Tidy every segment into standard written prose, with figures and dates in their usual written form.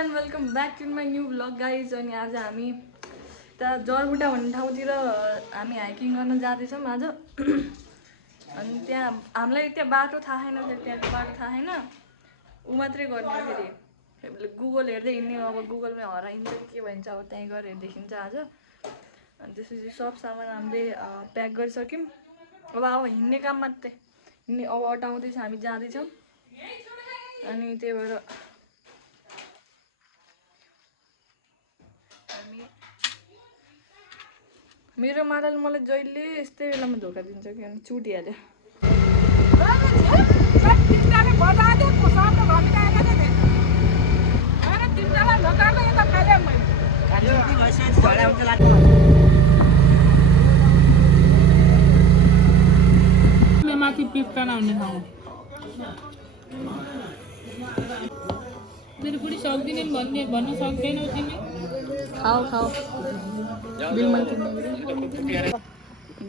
And welcome back to my new blog guys. अनि आज हामी त्यहाँ जरबुटा भन्ने ठाउँतिर हामी हाइकिङ गर्न जाँदैछौँ आज। अनि त्यहाँ हामीलाई त्यहाँ बाटो थाहा छैन, फेरि त्यहाँको बाटो थाहा छैन। ऊ मात्रै गर्ने फेरि गुगल हेर्दै हिँड्ने। अब गुगलमा हराइन्छ के भन्छ, अब त्यहीँ गएर देखिन्छ आज। अनि त्यसपछि सब सामान हामीले प्याक गरिसक्यौँ। अब हिँड्ने काम मात्रै, हिँड्ने अब अटाउँदैछ, हामी जाँदैछौँ। अनि त्यही भएर मेरो मालाले मलाई जहिले यस्तै बेलामा धोका दिन्छ कि, अनि चुटिहाल्यो। माथि पिप्का नहुने ठाउँ मेरो बुढी सक्दिनन् भन्ने भन्न सक्दैनौ तिमी। खाऊ खाऊ बिलमा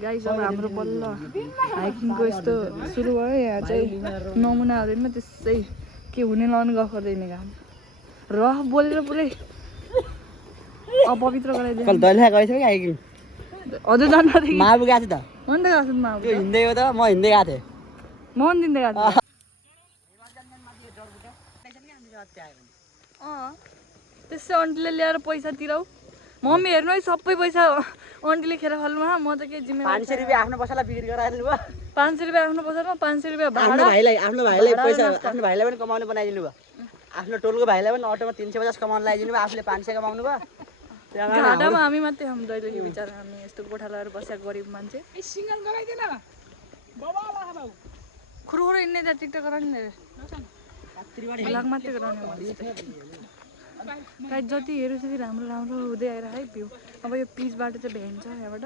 गाइस। अब हाम्रो बल्ल हाइकिङको यस्तो सुरु भयो। यहाँ चाहिँ नमुना हुँदैन, त्यसै के हुने लाउनु गफ गर्दैन काम र बोलेर पुरै अपवित्र गराइदियो। हजुर जानु माबु गएको छु त, हो नि त गएको मा त्यो हिँड्दै हो त, म हिँड्दै गएको थिएँ। मन दिँदै गएको त्यसै आन्टीले ल्याएर पैसा तिराउ। मम्मी हेर्नु है, सबै पैसा आन्टीले खेर फाल्नुमा। म त के जिम्मेवार। 500 रुपियाँ आफ्नो पसललाई बिक्री गराइदिनु भयो। 500 रुपियाँ आफ्नो पसलमा, 500 रुपियाँ भाडा। आफ्नो भाइलाई पैसा, आफ्नो भाइलाई पनि कमाउनु बनाइदिनु भयो। आफ्नो टोलको भाइलाई पनि अटोमा 350 कमाउनु लगाइदिनु भयो। आफूले 500 कमाउनु भयो। घाटामा हामी मात्रै हम जहिले कि बिचारा, हामी यस्तो गोठा लगाएर बसेको गरिब मान्छे। सिंगल गराइदिन बाबा बाबा खुरुखुरु हिँड्ने त्यहाँ टिकटक गराउने भ्लग मात्रै गराउने मैले। गाइस जति हेऱ्यो त्यति राम्रो राम्रो हुँदै आइरहेको है भ्यू। अब यो पिच बाटो चाहिँ भ्याइन्छ यहाँबाट।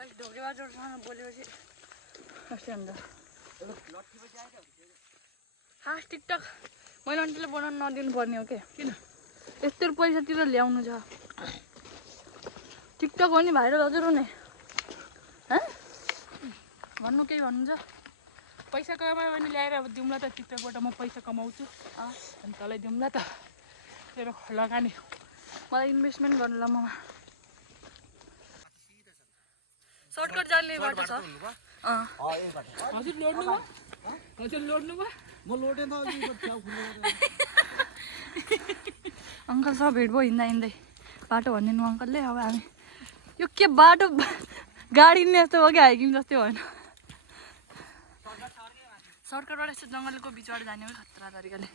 गाइस ढोके बाटोसँग बोलेपछि अस्ति अन्त खास टिकटक मैले आन्टीले बनाउनु नदिनु पर्ने हो क्या। किन यस्तो पैसातिर ल्याउनु छ। टिकटक हो नि भाइरल हजुर हुने भन्नु केही भन्नु छ। पैसा कमायो भने ल्याएर अब दिउँला त। टिकटकबाट म पैसा कमाउँछु अनि तँलाई दिउँला त। तेरो लगानी मलाई इन्भेस्टमेन्ट गर्नुलाई ममा सर्टकट जाने बाटो छ। हजुर लोड्नु भयो, हजुर लोड्नु भयो। म लोडेन त अङ्कलसँग भेट भयो हिँड्दा हिँड्दै। बाटो भनिदिनु अङ्कलले। अब हामी यो के बाटो गाडी नि यस्तो हो कि हाइकिङ जस्तै भएन। सर्टकटबाट यस्तो जङ्गलको बिचबाट जाने हो खतरा तरिकाले।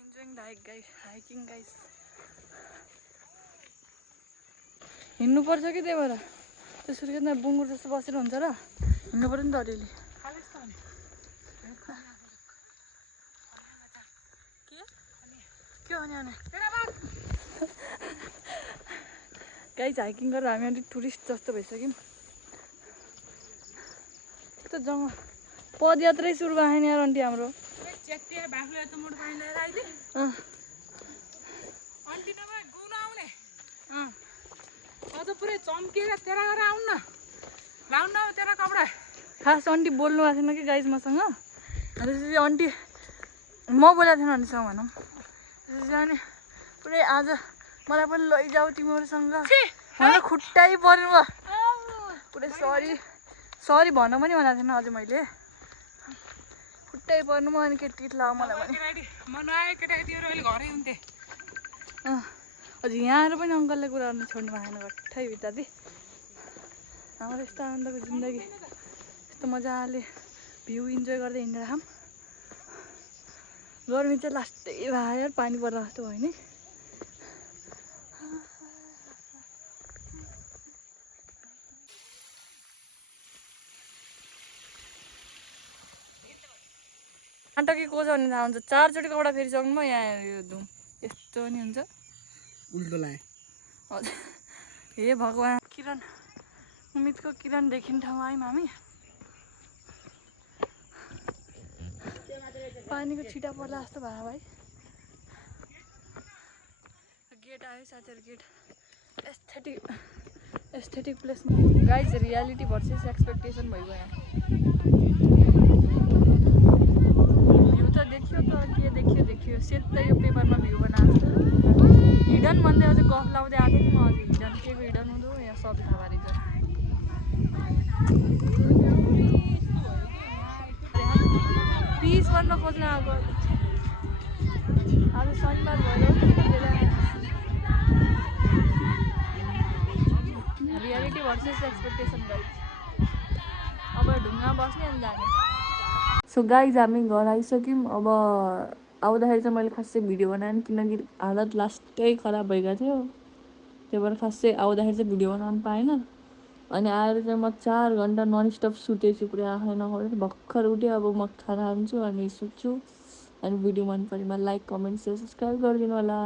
Enjoying the hike guys, hiking guys. हिँड्नु पर्छ कि त्यही भएर त्यसरी किन बुङ्गुर जस्तो बसेर हुन्छ र हिँड्नु पर्यो नि त अलिअलि। के भने गाइस हाइकिङ गरेर हामी अलिक टुरिस्ट जस्तो भइसक्यौँ। यस्तो जङ्गल पदयात्रै सुरु भयो नि यार आन्टी हाम्रो। अझ पुरै चम्किएर तेरा गरेर आउन न, लाउन तेरा कपडा। खास आन्टी बोल्नु भएको थिएन कि गाइस मसँग। त्यसपछि आन्टी म बोलेको थिएन आन्टीसँग भनौँ। त्यसपछि अनि पुरै आज मलाई पनि लैजाऊ तिमीहरूसँग भनेर खुट्टाइ पर्नु भयो। पुरै सरी भन्न पनि भनेको थिएन अझै मैले। खुट्टाइ पर्नु भयो। अनि केटी लाऊ मलाई पनि। म नआए केटाकेटीहरू अहिले घरै हुन्थे। हजुर यहाँ आएर पनि अङ्कलले कुरा गर्नु छोड्नु भएन। गट्ठै बित्तादी हाम्रो यस्तो आनन्दको जिन्दगी, यस्तो मजाले भ्यू इन्जोय गर्दै हिँडेर खाऊँ। गर्मी चाहिँ लास्टै भयो यार, पानी पर्ला जस्तो भयो नि। नाटकी को छ भन्ने थाहा हुन्छ। 4 चोटि कपडा फेरिसक्नु भयो। यहाँ यो धुम यस्तो नि हुन्छ। उल्टो लाए हजुर हे भगवान्। किरण उम्मिदको किरण देखिने ठाउँ आयौँ हामी। पानीको छिटा पर्ला जस्तो भयो भाइ। गेट आयो साथीहरू गेट एस्थेटिक प्लेसमा गाइज रियालिटी भर्सेस एक्सपेक्टेसन भइगयो यहाँ भ्यू त देखियो त के देखियो सेतै यो पेपरमा भ्यू बनाएको छ हिडन भन्दै अझै गफ लाउँदै आएको नि म अझै हिडन के को हिडन हुँदो यहाँ सब थाहा पारेछ पिस गर्न खोज्न आएको आज शनिबार भयो रियालिटी भर्सेस एक्सपेक्टेसन गाइज अब ढुङ्गा बस्ने अनि जाने सो गाइज हामी घर आइसक्यौँ अब आउँदाखेरि चाहिँ मैले खासै भिडियो बनाएँ किनकि हालत लास्टै खराब भइगएको थियो त्यही भएर खासै आउँदाखेरि चाहिँ भिडियो बनाउनु पाएन अनि आएर चाहिँ म 4 घन्टा ननस्टप सुतेछु पुरै आँखा नखोलेर भर्खर उठेँ अब म खाना खान्छु अनि सुत्छु अनि भिडियो मन परेमा लाइक कमेन्ट सेयर सब्सक्राइब गरिदिनु होला